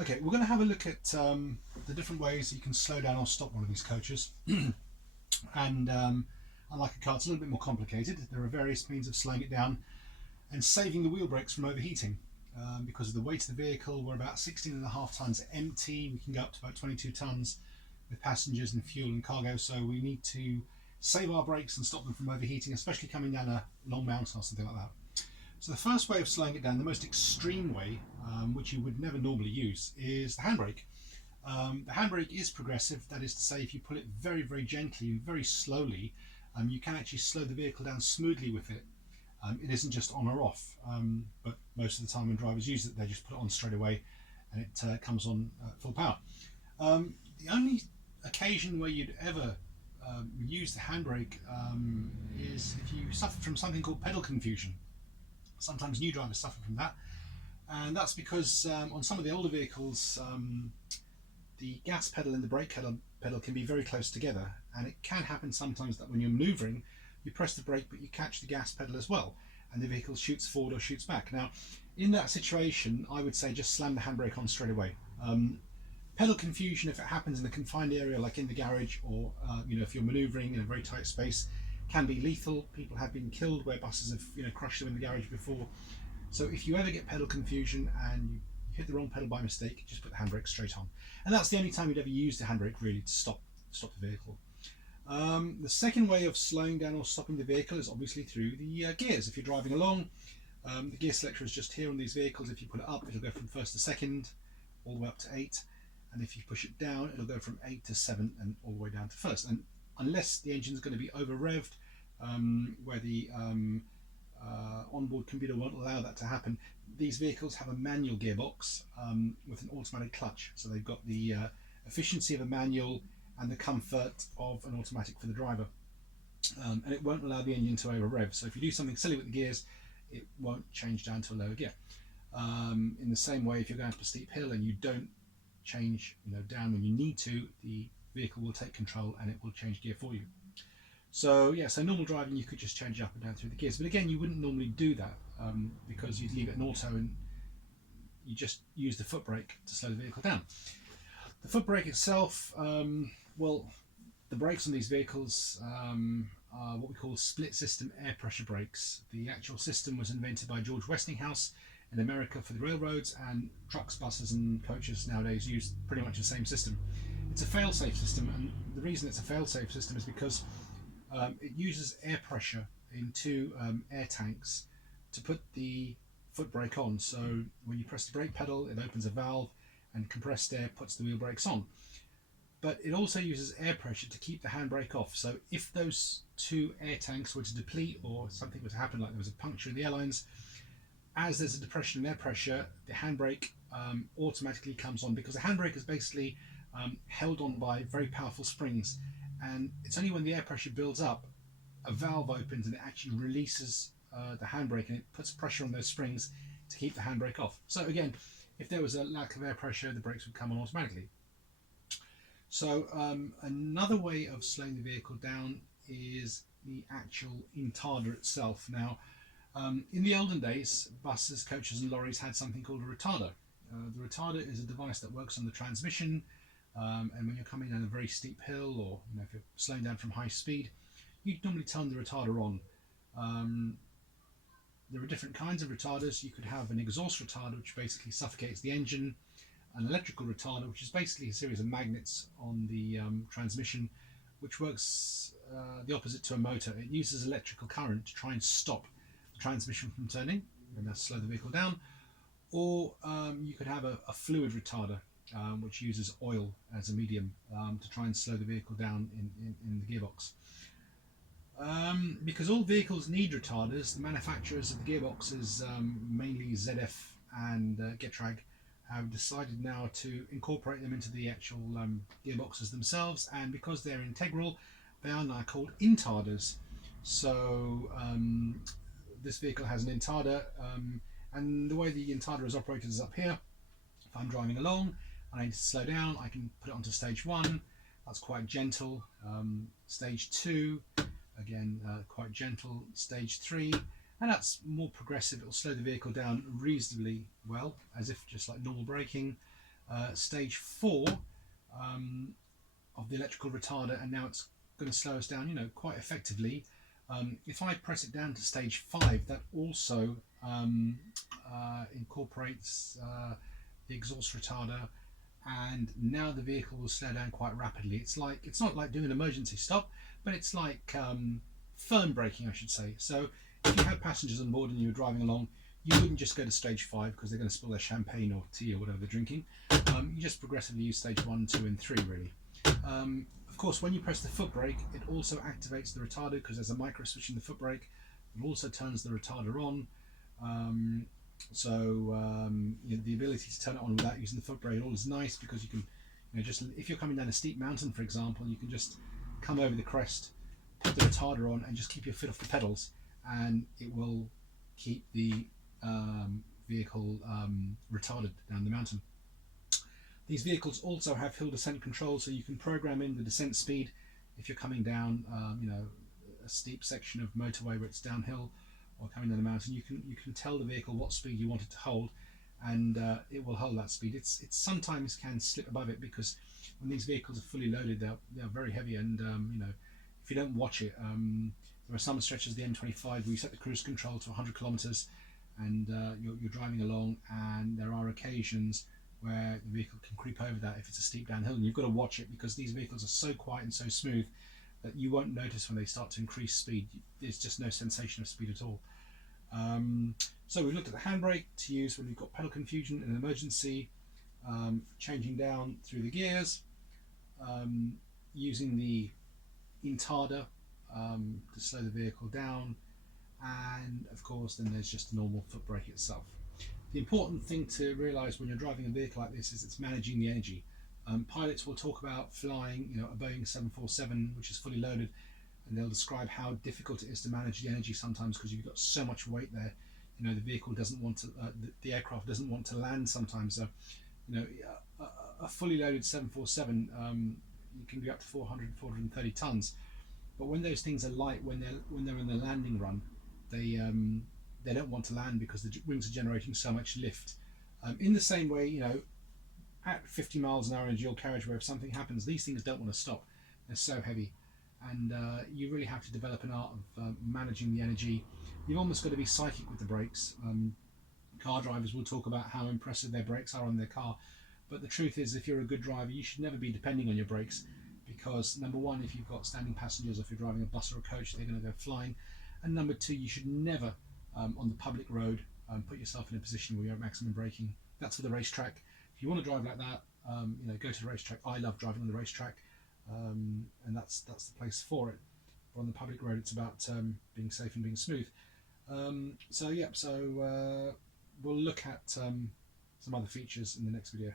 Okay, we're going to have a look at the different ways you can slow down or stop one of these coaches. And unlike a car, it's a little bit more complicated. There are various means of slowing it down and saving the wheel brakes from overheating. Because of the weight of the vehicle, we're about 16.5 tons empty. We can go up to about 22 tons with passengers and fuel and cargo. So we need to save our brakes and stop them from overheating, especially coming down a long mountain or something like that. So the first way of slowing it down, the most extreme way, which you would never normally use, is the handbrake. The handbrake is progressive. That is to say, if you pull it very, very gently and very slowly, you can actually slow the vehicle down smoothly with it. It isn't just on or off, but most of the time when drivers use it, they just put it on straight away and it comes on full power. The only occasion where you'd ever use the handbrake is if you suffer from something called pedal confusion. Sometimes new drivers suffer from that, and that's because on some of the older vehicles, the gas pedal and the brake pedal can be very close together, and it can happen sometimes that when you're maneuvering, you press the brake but you catch the gas pedal as well, and the vehicle shoots forward or shoots back. Now, in that situation, I would say just slam the handbrake on straight away. Pedal confusion, if it happens in a confined area like in the garage, or if you're maneuvering in a very tight space, can be lethal. People have been killed where buses have crushed them in the garage before. So if you ever get pedal confusion and you hit the wrong pedal by mistake, just put the handbrake straight on. And that's the only time you'd ever use the handbrake really to stop the vehicle. The second way of slowing down or stopping the vehicle is obviously through the gears. If you're driving along, the gear selector is just here on these vehicles. If you put it up, it'll go from first to second, all the way up to 8. And if you push it down, it'll go from 8 to 7 and all the way down to first. And unless the engine's going to be over revved, where the onboard computer won't allow that to happen, these vehicles have a manual gearbox with an automatic clutch. So they've got the efficiency of a manual and the comfort of an automatic for the driver. And it won't allow the engine to over rev. So if you do something silly with the gears, it won't change down to a lower gear. In the same way, if you're going up a steep hill and you don't change down when you need to, the vehicle will take control and it will change gear for you. So normal driving, you could just change up and down through the gears, but again, you wouldn't normally do that because you'd leave it in auto and you just use the foot brake to slow the vehicle down. The foot brake itself, the brakes on these vehicles are what we call split system air pressure brakes. The actual system was invented by George Westinghouse in America for the railroads, and trucks, buses and coaches nowadays use pretty much the same system. It's a fail-safe system, and the reason it's a fail-safe system is because it uses air pressure in two air tanks to put the foot brake on. So when you press the brake pedal, it opens a valve and compressed air puts the wheel brakes on. But it also uses air pressure to keep the handbrake off. So if those two air tanks were to deplete or something were to happen, like there was a puncture in the airlines, as there's a depression in air pressure, the handbrake automatically comes on, because the handbrake is basically held on by very powerful springs, and it's only when the air pressure builds up, a valve opens and it actually releases the handbrake, and it puts pressure on those springs to keep the handbrake off. So again, if there was a lack of air pressure, the brakes would come on automatically. So another way of slowing the vehicle down is the actual intarder itself. Now, in the olden days, buses, coaches and lorries had something called a retarder. The retarder is a device that works on the transmission, and when you're coming down a very steep hill, or if you're slowing down from high speed, you'd normally turn the retarder on. There are different kinds of retarders. You could have an exhaust retarder, which basically suffocates the engine, an electrical retarder, which is basically a series of magnets on the transmission, which works the opposite to a motor. It uses electrical current to try and stop the transmission from turning and thus slow the vehicle down. Or you could have a fluid retarder, which uses oil as a medium to try and slow the vehicle down in the gearbox. Because all vehicles need retarders, the manufacturers of the gearboxes, mainly ZF and Getrag, have decided now to incorporate them into the actual gearboxes themselves, and because they're integral, they are now called intarders. So this vehicle has an intarder, and the way the intarder is operated is up here. If I'm driving along and I need to slow down, I can put it onto stage 1. That's quite gentle. Stage 2, again quite gentle. Stage 3, and that's more progressive. It will slow the vehicle down reasonably well, as if just like normal braking. stage 4 of the electrical retarder, and now it's going to slow us down, you know, quite effectively. If I press it down to stage 5, that also incorporates the exhaust retarder, and now the vehicle will slow down quite rapidly. It's not like doing an emergency stop, but it's like firm braking, I should say. So if you had passengers on board and you were driving along, you wouldn't just go to stage 5 because they're going to spill their champagne or tea or whatever they're drinking. You just progressively use stage 1, 2 and 3 really. Of course, when you press the foot brake, it also activates the retarder because there's a micro switch in the foot brake. It also turns the retarder on. You know, the ability to turn it on without using the foot brake all is nice, because you can, you know, just if you're coming down a steep mountain, for example, you can just come over the crest, put the retarder on, and just keep your foot off the pedals, and it will keep the vehicle retarded down the mountain. These vehicles also have hill descent control, so you can program in the descent speed if you're coming down, you know, a steep section of motorway where it's downhill, or coming down the mountain. You can tell the vehicle what speed you want it to hold, and it will hold that speed. It sometimes can slip above it, because when these vehicles are fully loaded, they're very heavy, and you know, if you don't watch it, there are some stretches of the M25 where you set the cruise control to 100 kilometers, and you're driving along, and there are occasions where the vehicle can creep over that if it's a steep downhill, and you've got to watch it, because these vehicles are so quiet and so smooth that you won't notice when they start to increase speed. There's just no sensation of speed at all. So we've looked at the handbrake to use when you've got pedal confusion in an emergency, changing down through the gears, using the intarder to slow the vehicle down, and of course then there's just the normal foot brake itself. The important thing to realise when you're driving a vehicle like this is it's managing the energy. Pilots will talk about flying, you know, a Boeing 747 which is fully loaded, and they'll describe how difficult it is to manage the energy sometimes, because you've got so much weight there. You know, the vehicle doesn't want to, the aircraft doesn't want to land sometimes. So, you know, a fully loaded 747 you can be up to 400, 430 tons. But when those things are light, when they're in the landing run, they don't want to land because the wings are generating so much lift. In the same way, you know, at 50 miles an hour in a dual carriageway, if something happens, these things don't want to stop. They're so heavy, and you really have to develop an art of managing the energy. You've almost got to be psychic with the brakes. Car drivers will talk about how impressive their brakes are on their car, but the truth is, if you're a good driver, you should never be depending on your brakes, because number one, if you've got standing passengers, or if you're driving a bus or a coach, they're going to go flying, and number two, you should never on the public road put yourself in a position where you're at maximum braking. That's for the racetrack. If you want to drive like that, you know, go to the racetrack. I love driving on the racetrack, and that's the place for it. But on the public road, it's about being safe and being smooth. So we'll look at some other features in the next video.